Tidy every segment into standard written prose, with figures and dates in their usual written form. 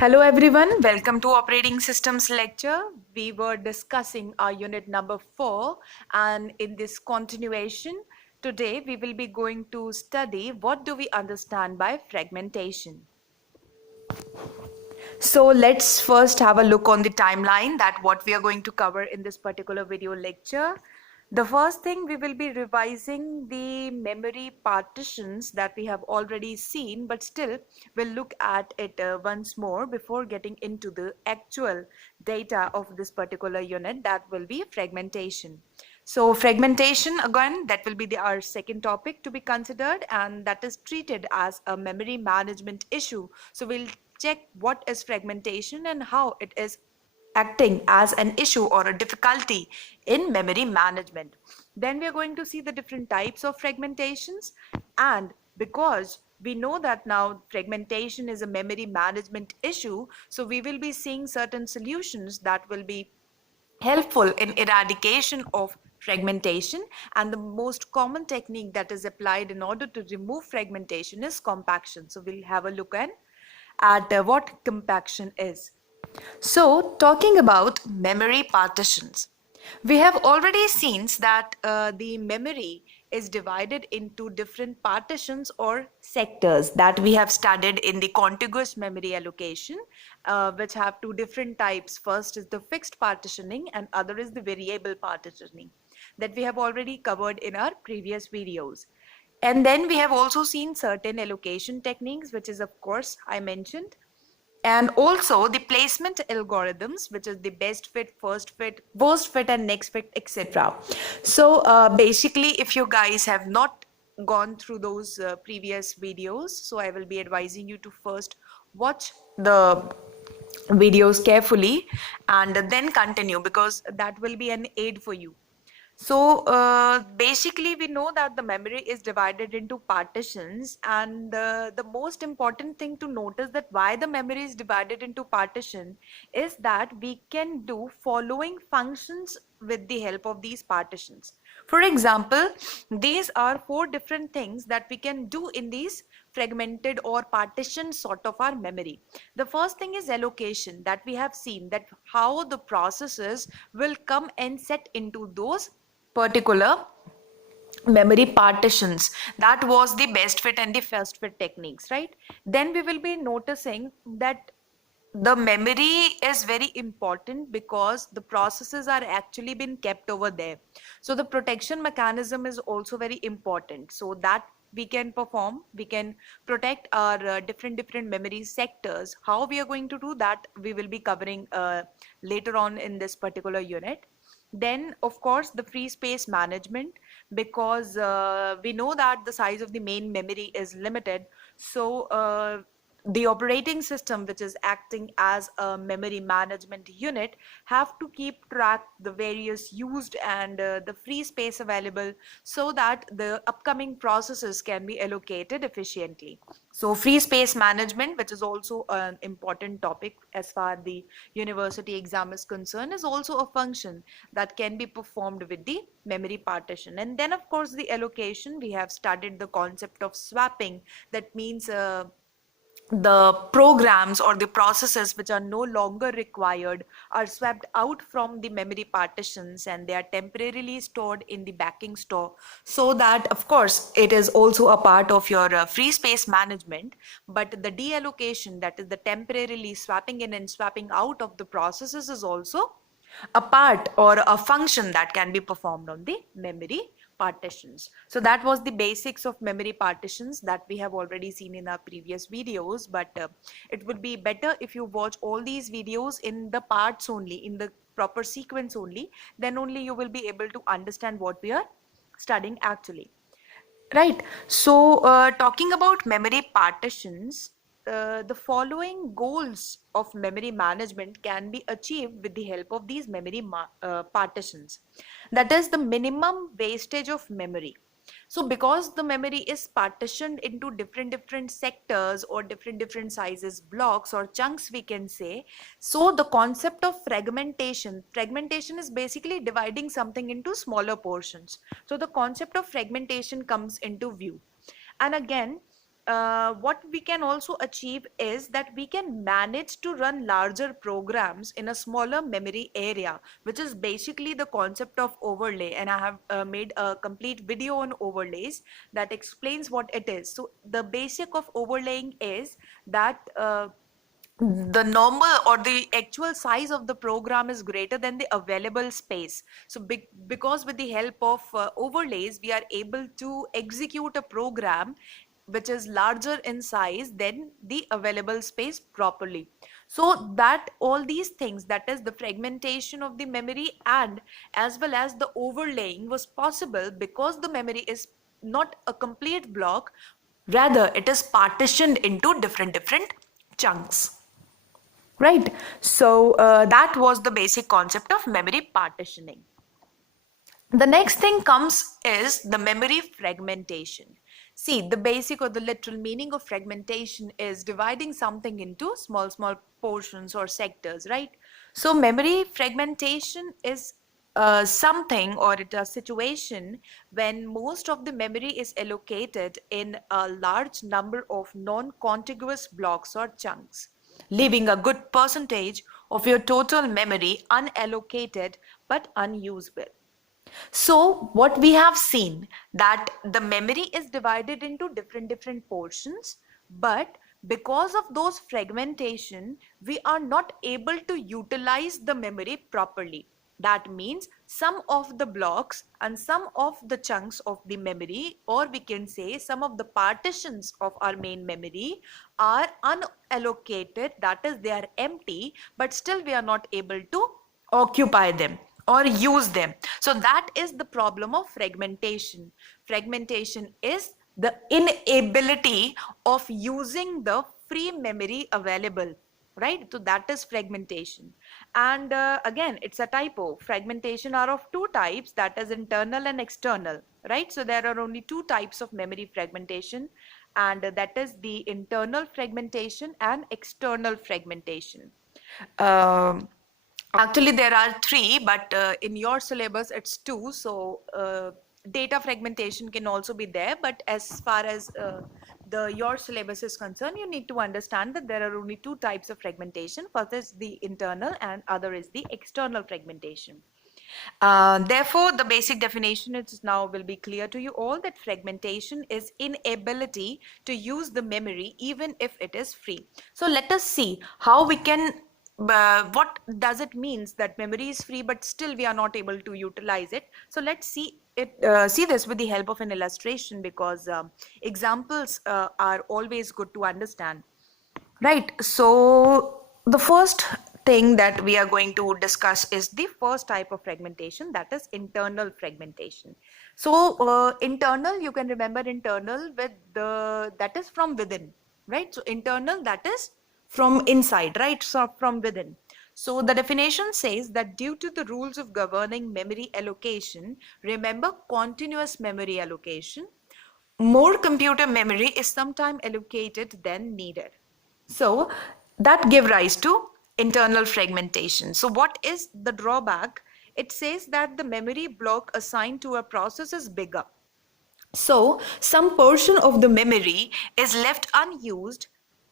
Hello everyone, welcome to Operating Systems lecture. We were discussing our unit number 4, and in this continuation, today we will be going to study what do we understand by fragmentation. So let's first have a look on the timeline that what we are going to cover in this particular video lecture. The first thing, we will be revising the memory partitions that we have already seen, but still we'll look at it once more before getting into the actual data of this particular unit, that will be fragmentation. So fragmentation, again, that will be our second topic to be considered, and that is treated as a memory management issue. So we'll check what is fragmentation and how it is acting as an issue or a difficulty in memory management. Then we are going to see the different types of fragmentations, and because we know that now fragmentation is a memory management issue, so we will be seeing certain solutions that will be helpful in eradication of fragmentation, and the most common technique that is applied in order to remove fragmentation is compaction. So we'll have a look at what compaction is. So, talking about memory partitions, we have already seen that the memory is divided into different partitions or sectors that we have studied in the contiguous memory allocation, which have two different types. First is the fixed partitioning, and other is the variable partitioning that we have already covered in our previous videos. And then we have also seen certain allocation techniques, which is, of course, I mentioned, and also the placement algorithms, which is the best fit, first fit, worst fit, and next fit, etc. So basically, if you guys have not gone through those previous videos, so I will be advising you to first watch the videos carefully and then continue, because that will be an aid for you. So basically, we know that the memory is divided into partitions, and the most important thing to notice that why the memory is divided into partition is that we can do following functions with the help of these partitions. For example, these are four different things that we can do in these fragmented or partition sort of our memory. The first thing is allocation, that we have seen that how the processes will come and set into those particular memory partitions. That was the best fit and the first fit techniques, right? Then we will be noticing that the memory is very important because the processes are actually been kept over there, so the protection mechanism is also very important, so that we can protect our different memory sectors. How we are going to do that, we will be covering later on in this particular unit. Then, of course, the free space management, because we know that the size of the main memory is limited. So the operating system, which is acting as a memory management unit, have to keep track the various used and the free space available, so that the upcoming processes can be allocated efficiently. So free space management, which is also an important topic as far the university exam is concerned, is also a function that can be performed with the memory partition. And then, of course, the allocation, we have studied the concept of swapping. That means the programs or the processes which are no longer required are swapped out from the memory partitions, and they are temporarily stored in the backing store, so that, of course, it is also a part of your free space management. But the deallocation, that is the temporarily swapping in and swapping out of the processes, is also a part or a function that can be performed on the memory partitions. So that was the basics of memory partitions that we have already seen in our previous videos, but it would be better if you watch all these videos in the parts only, in the proper sequence only, then only you will be able to understand what we are studying actually. Right. So, talking about memory partitions, the following goals of memory management can be achieved with the help of these memory partitions. That is the minimum wastage of memory. So because the memory is partitioned into different sectors or different sizes, blocks or chunks, we can say, so the concept of fragmentation is basically dividing something into smaller portions. So the concept of fragmentation comes into view. And again, what we can also achieve is that we can manage to run larger programs in a smaller memory area, which is basically the concept of overlay. And I have made a complete video on overlays that explains what it is. So the basic of overlaying is that the normal or the actual size of the program is greater than the available space. So because with the help of overlays, we are able to execute a program which is larger in size than the available space properly. So that all these things, that is the fragmentation of the memory and as well as the overlaying, was possible because the memory is not a complete block, rather it is partitioned into different chunks. Right. So that was the basic concept of memory partitioning. The next thing comes is the memory fragmentation. See, the basic or the literal meaning of fragmentation is dividing something into small portions or sectors, right? So memory fragmentation is something or it a situation when most of the memory is allocated in a large number of non-contiguous blocks or chunks, leaving a good percentage of your total memory unallocated but unusable. So what we have seen that the memory is divided into different portions, but because of those fragmentation, we are not able to utilize the memory properly. That means some of the blocks and some of the chunks of the memory, or we can say some of the partitions of our main memory, are unallocated, that is they are empty, but still we are not able to occupy them or use them. So that is the problem of fragmentation. Fragmentation is the inability of using the free memory available, right? So that is fragmentation. And again, it's a typo. Fragmentation are of two types, that is internal and external, right? So there are only two types of memory fragmentation, and that is the internal fragmentation and external fragmentation. um, Actually, there are three, but in your syllabus, it's two. So data fragmentation can also be there. But as far as your syllabus is concerned, you need to understand that there are only two types of fragmentation. First is the internal and other is the external fragmentation. Therefore, the basic definition is now will be clear to you all that fragmentation is inability to use the memory even if it is free. So let us see how we can, what does it means that memory is free but still we are not able to utilize it. So let's see it, see this with the help of an illustration, because examples are always good to understand. Right. So the first thing that we are going to discuss is the first type of fragmentation, that is internal fragmentation. So internal, you can remember internal with the, that is from within, right? So internal, that is from inside, right? So from within. So the definition says that due to the rules of governing memory allocation, remember continuous memory allocation, more computer memory is sometimes allocated than needed. So that give rise to internal fragmentation. So what is the drawback? It says that the memory block assigned to a process is bigger. So some portion of the memory is left unused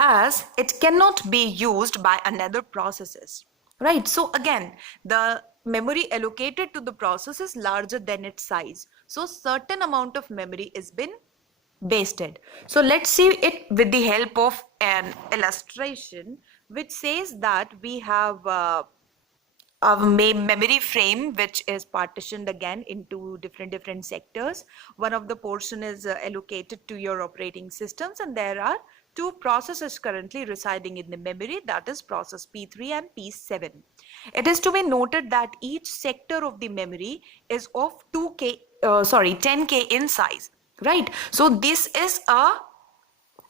as it cannot be used by another processes. Right. So again, the memory allocated to the process is larger than its size. So certain amount of memory is been wasted. So let's see it with the help of an illustration which says that we have a memory frame which is partitioned again into different sectors. One of the portion is allocated to your operating systems, and there are two processes currently residing in the memory, that is process P3 and P7. It is to be noted that each sector of the memory is of 10K in size, right? So this is a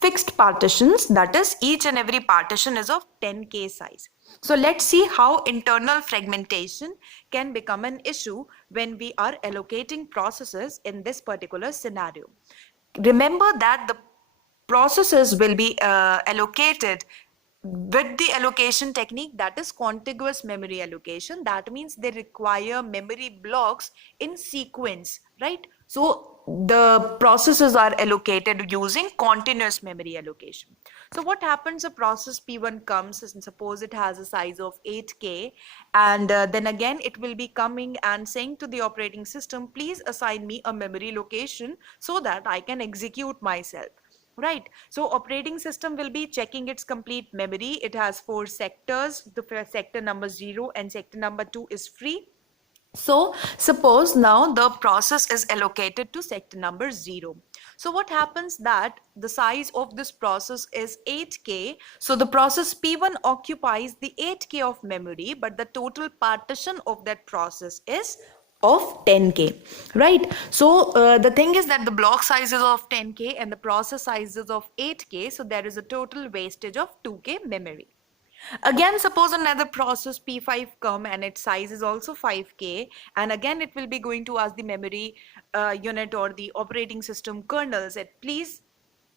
fixed partitions, that is each and every partition is of 10K size. So let's see how internal fragmentation can become an issue when we are allocating processes in this particular scenario. Remember that the processes will be allocated with the allocation technique, that is contiguous memory allocation. That means they require memory blocks in sequence, right? So the processes are allocated using continuous memory allocation. So what happens, a process P1 comes, and suppose it has a size of 8K, and then again it will be coming and saying to the operating system, please assign me a memory location so that I can execute myself. Right. So operating system will be checking its complete memory. It has 4 sectors. The sector number 0 and sector number 2 is free. So suppose now the process is allocated to sector number 0. So what happens that the size of this process is 8K. So the process P1 occupies the 8K of memory, but the total partition of that process is of 10K, right? So the thing is that the block size is of 10K and the process size is of 8K. So there is a total wastage of 2K memory. Again, suppose another process P5 come and its size is also 5K, and again it will be going to ask the memory unit or the operating system kernel that please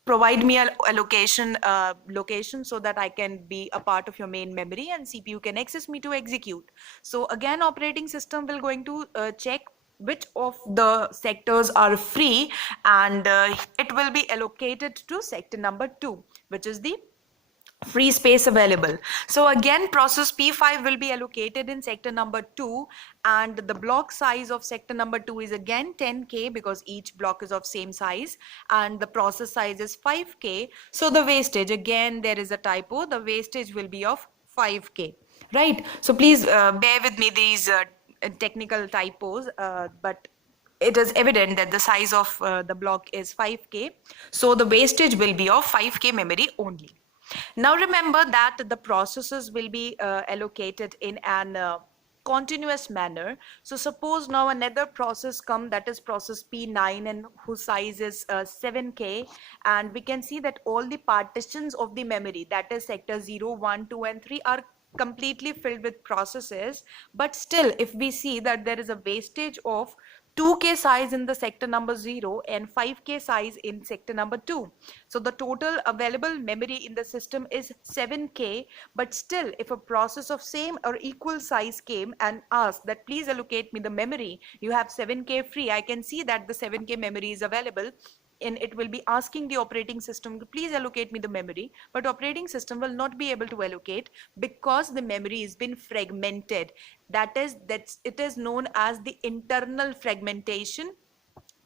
provide me a location so that I can be a part of your main memory and CPU can access me to execute. So again, operating system will going to check which of the sectors are free, and it will be allocated to sector number 2, which is the free space available. So again, process P5 will be allocated in sector number 2, and the block size of sector number 2 is again 10K because each block is of same size, and the process size is 5K. So the wastage, again there is a typo, the wastage will be of 5K, right? So please bear with me these technical typos, but it is evident that the size of the block is 5K, so the wastage will be of 5K memory only. Now remember that the processes will be allocated in an continuous manner. So suppose now another process come, that is process P9, and whose size is 7K, and we can see that all the partitions of the memory, that is sector 0, 1, 2 and 3, are completely filled with processes. But still, if we see that there is a wastage of 2K size in the sector number 0 and 5K size in sector number 2. So the total available memory in the system is 7K, but still if a process of same or equal size came and asked that please allocate me the memory, you have 7K free, I can see that the 7K memory is available, and it will be asking the operating system to please allocate me the memory, but operating system will not be able to allocate because the memory has been fragmented. That is, it is known as the internal fragmentation,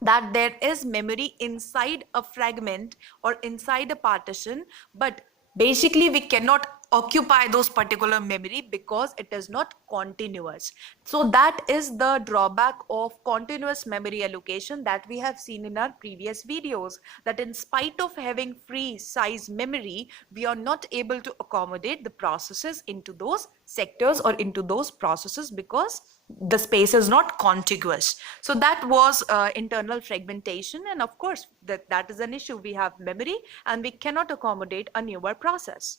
that there is memory inside a fragment or inside a partition, but basically we cannot occupy those particular memory because it is not continuous. So that is the drawback of continuous memory allocation that we have seen in our previous videos, that in spite of having free size memory, we are not able to accommodate the processes into those sectors or into those processes because the space is not contiguous. So that was internal fragmentation, and of course that is an issue. We have memory and we cannot accommodate a newer process.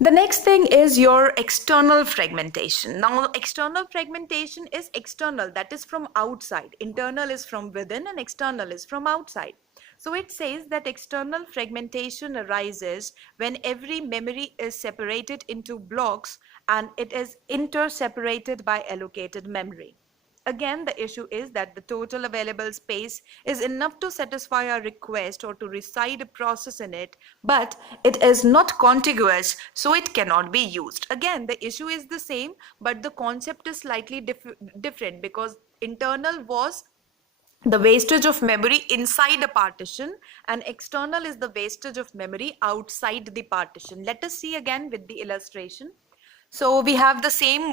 The next thing is your external fragmentation. Now, external fragmentation is external, that is from outside. Internal is from within and external is from outside. So it says that external fragmentation arises when every memory is separated into blocks and it is inter-separated by allocated memory. Again, the issue is that the total available space is enough to satisfy a request or to reside a process in it, but it is not contiguous, so it cannot be used. Again, the issue is the same, but the concept is slightly different, because internal was the wastage of memory inside a partition and external is the wastage of memory outside the partition. Let us see again with the illustration. So we have the same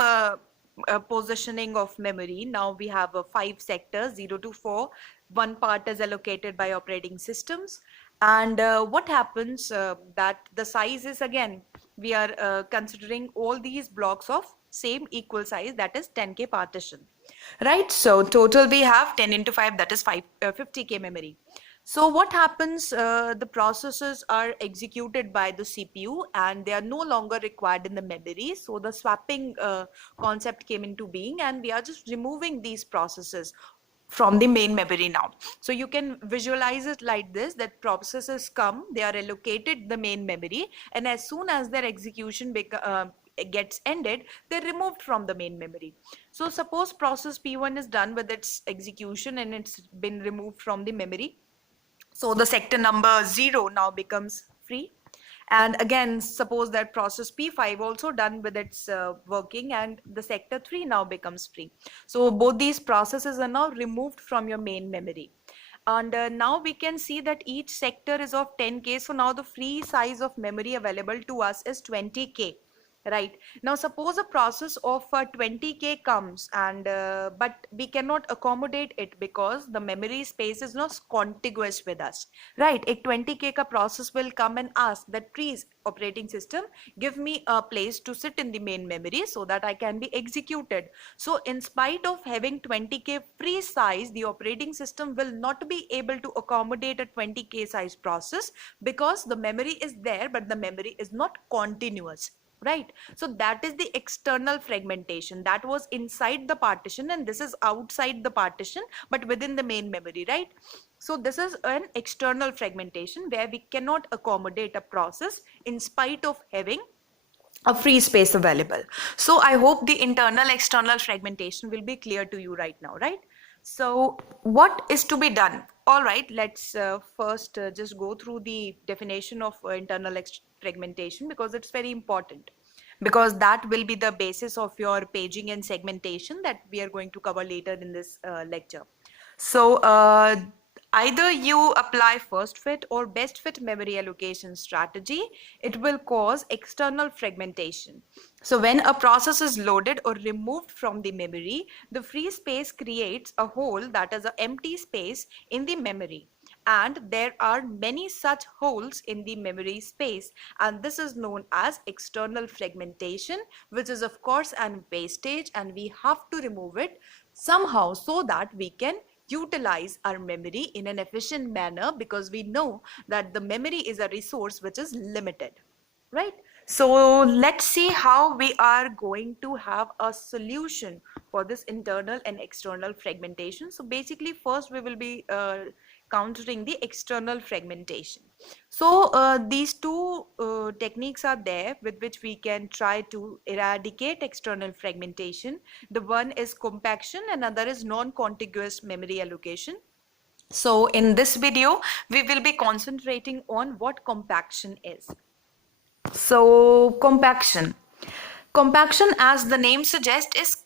positioning of memory. Now we have 5 sectors, 0 to 4. One part is allocated by operating systems. And what happens that the size is, again, we are considering all these blocks of same equal size, that is 10K partition. Right, so total we have 10 into 5, that is 50K memory. So what happens, the processes are executed by the CPU and they are no longer required in the memory. So the swapping concept came into being and we are just removing these processes from the main memory now. So you can visualize it like this, that processes come, they are allocated the main memory, and as soon as their execution gets ended, they're removed from the main memory. So suppose process P1 is done with its execution and it's been removed from the memory. So the sector number 0 now becomes free. And again, suppose that process P5 also done with its working, and the sector 3 now becomes free. So both these processes are now removed from your main memory. And now we can see that each sector is of 10K. So now the free size of memory available to us is 20K. Right. Now suppose a process of 20K comes, and but we cannot accommodate it because the memory space is not contiguous with us. Right. A 20K ka process will come and ask that please operating system give me a place to sit in the main memory so that I can be executed. So in spite of having 20K free size, the operating system will not be able to accommodate a 20K size process because the memory is there but the memory is not continuous. Right. So that is the external fragmentation that was inside the partition, and this is outside the partition but within the main memory. Right. So this is an external fragmentation where we cannot accommodate a process in spite of having a free space available. So I hope the internal external fragmentation will be clear to you right now. Right. So what is to be done? All right, let's first just go through the definition of internal fragmentation, because it's very important, because that will be the basis of your paging and segmentation that we are going to cover later in this lecture. So either you apply first fit or best fit memory allocation strategy, it will cause external fragmentation. So when a process is loaded or removed from the memory, the free space creates a hole, that is an empty space in the memory. And there are many such holes in the memory space, and this is known as external fragmentation, which is of course an wastage, and we have to remove it somehow so that we can utilize our memory in an efficient manner, because we know that the memory is a resource which is limited. Right. So let's see how we are going to have a solution for this internal and external fragmentation. So basically first we will be countering the external fragmentation. So these two techniques are there with which we can try to eradicate external fragmentation. The one is compaction, another is non-contiguous memory allocation. So in this video we will be concentrating on what compaction is. So compaction. Compaction, as the name suggests, is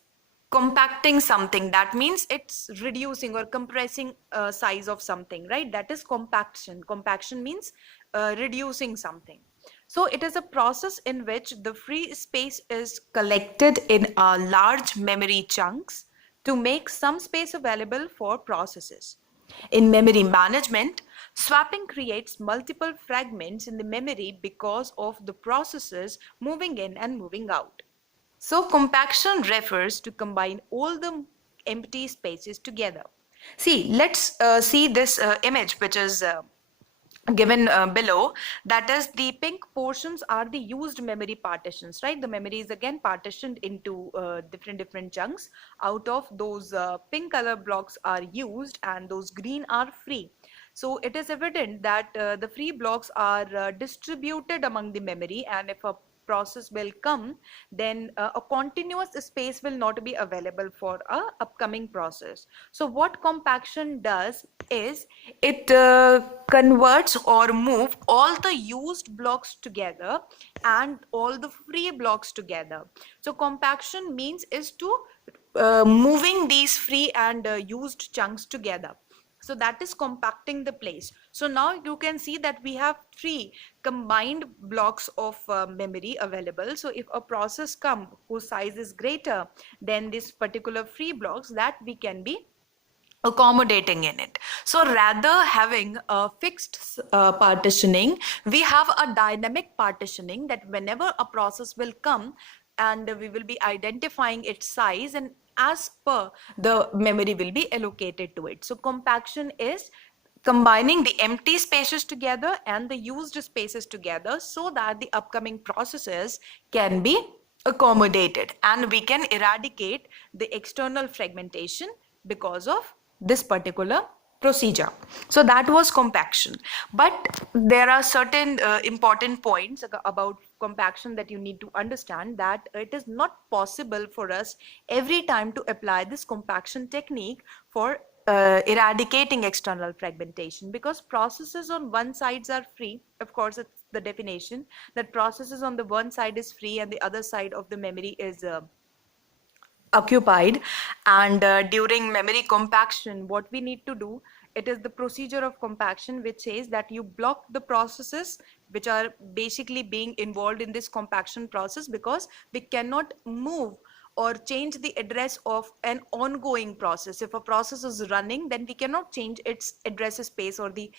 compacting something. That means it's reducing or compressing size of something, right? That is compaction. Compaction means reducing something. So it is a process in which the free space is collected in large memory chunks to make some space available for processes. In memory management, swapping creates multiple fragments in the memory because of the processes moving in and moving out. So compaction refers to combine all the empty spaces together. See, let's see this image which is given below. That is, the pink portions are the used memory partitions, right? The memory is again partitioned into different chunks. Out of those pink color blocks are used and those green are free. So it is evident that the free blocks are distributed among the memory, and if a process will come, then a continuous space will not be available for a upcoming process. So what compaction does is it converts or move all the used blocks together and all the free blocks together. So compaction means is to moving these free and used chunks together. So that is compacting the place. So now you can see that we have three combined blocks of memory available. So if a process comes whose size is greater than this particular free blocks, that we can be accommodating in it. So rather having a fixed partitioning, we have a dynamic partitioning, that whenever a process will come and we will be identifying its size, and as per the memory will be allocated to it. So compaction is combining the empty spaces together and the used spaces together so that the upcoming processes can be accommodated and we can eradicate the external fragmentation because of this particular procedure. So that was compaction. But there are certain important points about compaction that you need to understand, that it is not possible for us every time to apply this compaction technique for eradicating external fragmentation, because processes on one sides are free. Of course, it's the definition that processes on the one side is free and the other side of the memory is occupied. And during memory compaction, what we need to do, it is the procedure of compaction which says that you block the processes which are basically being involved in this compaction process, because we cannot move or change the address of an ongoing process. If a process is running, then we cannot change its address space or the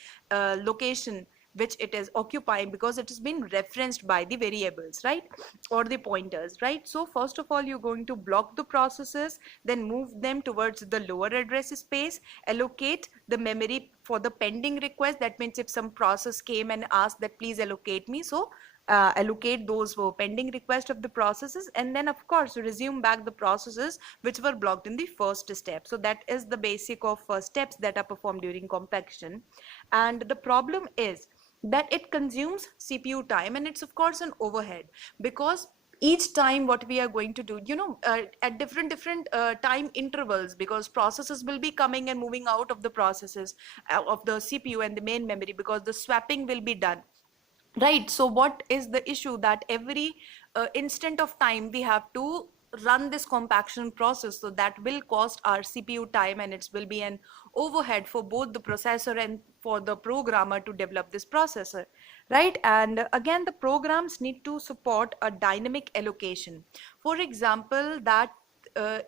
location which it is occupying, because it has been referenced by the variables, right, or the pointers, right? So first of all, you're going to block the processes, then move them towards the lower address space, allocate the memory for the pending request. That means if some process came and asked that please allocate me, so allocate those pending requests of the processes, and then of course resume back the processes which were blocked in the first step. So that is the basic of steps that are performed during compaction. And the problem is that it consumes CPU time, and it's of course an overhead, because each time what we are going to do, at different time intervals, because processes will be coming and moving out of the processes of the CPU and the main memory, because the swapping will be done. Right. So what is the issue, that every instant of time we have to run this compaction process, so that will cost our CPU time, and it will be an overhead for both the processor and for the programmer to develop this processor, right? And again, the programs need to support a dynamic allocation. For example, that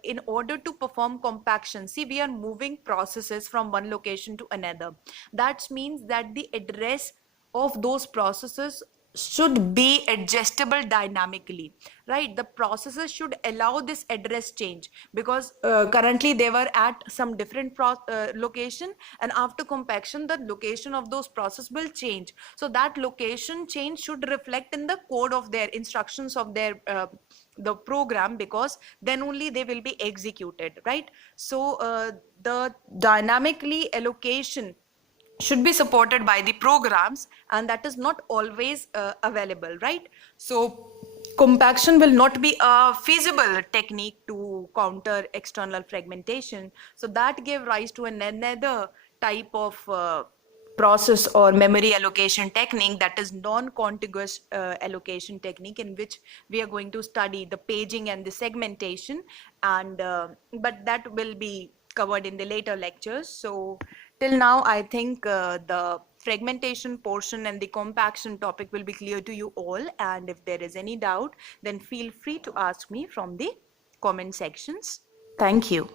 in order to perform compaction, see, we are moving processes from one location to another. That means that the address of those processes should be adjustable dynamically, right? The processes should allow this address change, because currently they were at some different location, and after compaction the location of those processes will change. So that location change should reflect in the code of their instructions of their the program, because then only they will be executed, right? So the dynamically allocation should be supported by the programs, and that is not always available, right? So compaction will not be a feasible technique to counter external fragmentation. So that gave rise to another type of process or memory allocation technique, that is non-contiguous allocation technique, in which we are going to study the paging and the segmentation. And but that will be covered in the later lectures. So till now, I think the fragmentation portion and the compaction topic will be clear to you all. And if there is any doubt, then feel free to ask me from the comment sections. Thank you.